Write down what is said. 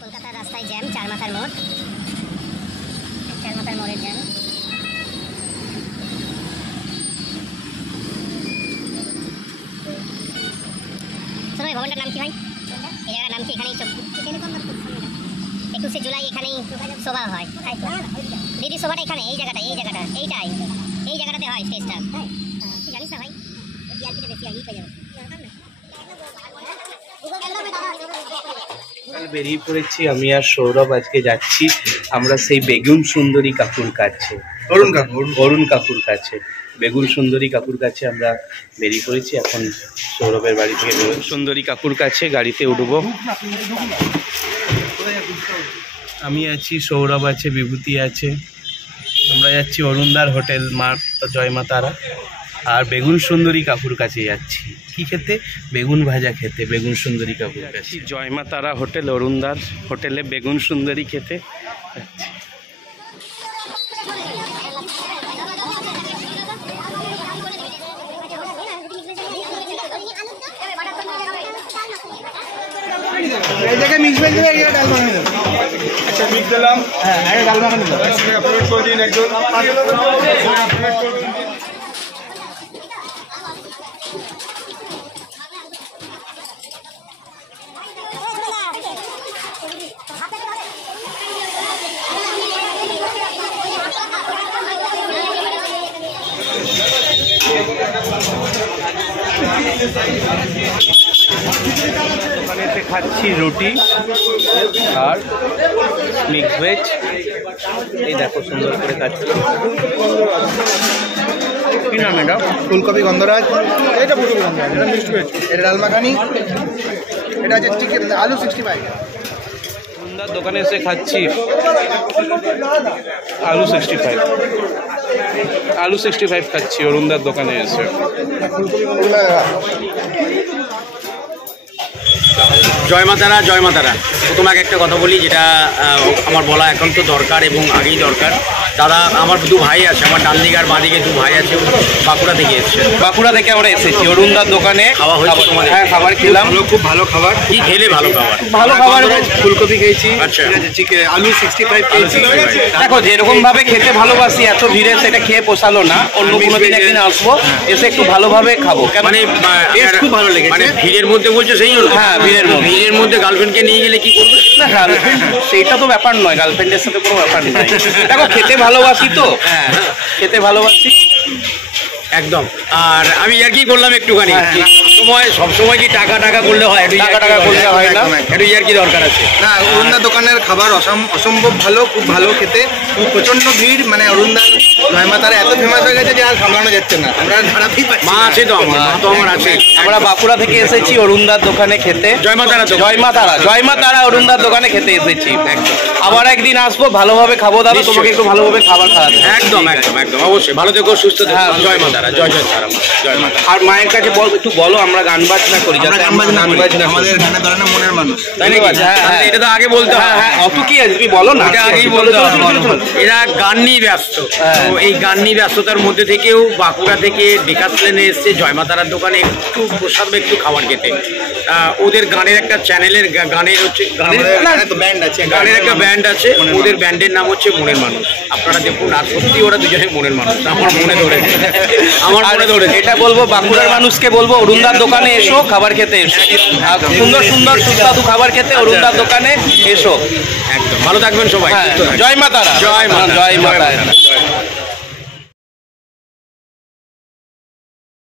কলকাতার রাস্তায় জ্যাম, চারমাথার মোড়, চারমাথার মোড়ের জ্যাম। শোনো, ভবনটার নাম কি ভাই? এই জায়গার নাম কি? এখানেই 21শে জুলাই এখানেই সভা হয়। দিদি সভাটা এখানে, এই জায়গাটাতে হয় স্টেজটা। তুই জানিস না ভাই? বেশি আগেই পেয়ে যাবে। বেরিয়ে পড়েছি আমি আর সৌরভ, আজকে যাচ্ছি আমরা সেই বেগুন সুন্দরী কাকুর কাছে, অরুণ কাকুর কাছে, বেগুন সুন্দরী কাকুর কাছে আমরা বেরিয়ে পড়েছি। এখন সৌরভের বাড়ি থেকে বেগুন সুন্দরী কাকুর কাছে গাড়িতে উঠবো। আমি আছি, সৌরভ আছে, বিভূতি আছে, আমরা যাচ্ছি অরুণদার হোটেল মা জয় মা তারা, আর বেগুন সুন্দরী কাকুর কাছে যাচ্ছি। কি খেতে? বেগুন ভাজা খেতে, বেগুন সুন্দরী কাকুর কাছে। জয় মা তারা হোটেল, অরুণদার হোটেলে বেগুন সুন্দরী খেতে যাচ্ছি। এই জায়গায় মিক্স ভেজ দেবে, এই জায়গায় ডাল মাখানো দেবে। আচ্ছা মিক্স দিলাম, হ্যাঁ আগে ডাল মাখানো দেবে। আচ্ছা আপলোড করে দিন একজন, আপলোড করে দিন। ওখানেতে খাচ্ছি রুটি আর মিক্স ভেজ। এই দেখো সুন্দর করে খাচ্ছি। কি নাম এটা? ফুলকপি গন্ধরাজ, এটা ফুলকপি গন্ধরাজ, এটা মিক্সড ভেজ, এটা ডাল মাখানি, এটা আছে চিকেন আলু 65। অরুণদার দোকানে এসে খাচ্ছি আলু 65 খাচ্ছি অরুণদার দোকানে এসে। জয় মা তারা, জয় মা তারা। তোমাকে একটা কথা বলি, যেটা আমার বলা এখন তো দরকার এবং আগেই দরকার। দাদা, আমার দু ভাই আছে, আমার ডান দিকে আর বাঁ দিকে দু ভাই আছে, বাঁকুড়া থেকে এসছে। বাঁকুড়া থেকে আমরা এসেছি অরুণদার দোকানে। খাওয়া হয়েছে তোমাদের? হ্যাঁ, খাবার খেলাম, খুব ভালো খাবার। কি খেলে? ভালো খাবার, ভালো খাবার। ফুলকপি খেয়েছি, আচ্ছা, চিকেন আলু 65 খেয়েছি। দেখো যেরকম ভাবে খেতে ভালোবাসি, এত ভিড়ে সেটা খেয়ে পোষালো না। অন্য কোনো দিন একদিন আসবো, এসে একটু ভালোভাবে খাবো। মানে খুব ভালো লেগেছে। মানে ভিড়ের মধ্যে বলছো সেই জন্য? হ্যাঁ, ভিড়ের মধ্যে গার্লফ্রেন্ডকে নিয়ে গেলে কি করবে? না, গার্লফ্রেন্ড সেইটা তো ব্যাপার নয়, গার্লফ্রেন্ডের সাথে কোনো ব্যাপার নয়। দেখো খেতে ভালোবাসি তো, হ্যাঁ খেতে ভালোবাসি একদম। আর আমি আর কি করলাম একটুখানি, সবসময় কি টাকা করলে হয়? টাকা করলে হয় না, একটু ইয়ার কি দরকার আছে? না, অরুণদা দোকানের খাবার অসম্ভব ভালো, খুব ভালো খেতে, প্রচন্ড ভিড়। মানে অরুণদা জয় মা তারা এত ফেমাস হয়ে গেছে যে আর সামলানো যাচ্ছে না। আমরা খারাপই পাচ্ছি। মা আছে তো, মা তো আমার আছে। আমরা বাঁকুড়া থেকে এসেছি অরুণদার দোকানে খেতে। জয় মা তারা, জয় মা তারা অরুণদার দোকানে খেতে এসেছি। আবার একদিন আসবো, ভালোভাবে খাবো দাদা, তোমাকে একটু ভালোভাবে খাবার খাওয়াতে। একদম একদম একদম, অবশ্যই। ভালো থেকো, সুস্থ থেকো। জয় মা তারা, জয় জয় তারা, জয় মা তারা। আর মায়ের কাছে একটু বলো, আমরা গান বাজনা করি, যাতে আমাদের গানে ধরে না মনের মানুষ। তাই নাকি? এটা তো আগে বলতে হয়। হ্যাঁ, অত কি আছে তুমি বলো না, এটা আগেই বলতে হবে। এরা গান নিয়ে ব্যস্ত, তো এই গান নিয়ে ব্যস্ততার মধ্যে থেকেও বাঁকুড়া থেকে ডেকাস প্লেনে এসছে জয় মা তারার দোকানে একটু প্রসাদ একটু খাবার খেতে। ওদের গানের একটা চ্যানেলের গানের হচ্ছে গানের একটা ব্যান্ড আছে, ওদের ব্যান্ডের নাম হচ্ছে মনের মানুষ। আপনারা দেখুন, আর সত্যি ওরা দুজনে মনের মানুষ, আমার মনে ধরেছে, আমার মনে ধরেছে। এটা বলবো বাঁকুড়ার মানুষকে, বলবো অরুণদার দোকানে এসো, খাবার খেতে এসো, সুন্দর সুন্দর সুস্বাদু খাবার খেতে অরুণদার দোকানে এসো। একদম ভালো থাকবেন সবাই। জয় মা তারা, জয় মা, জয় মা তারা।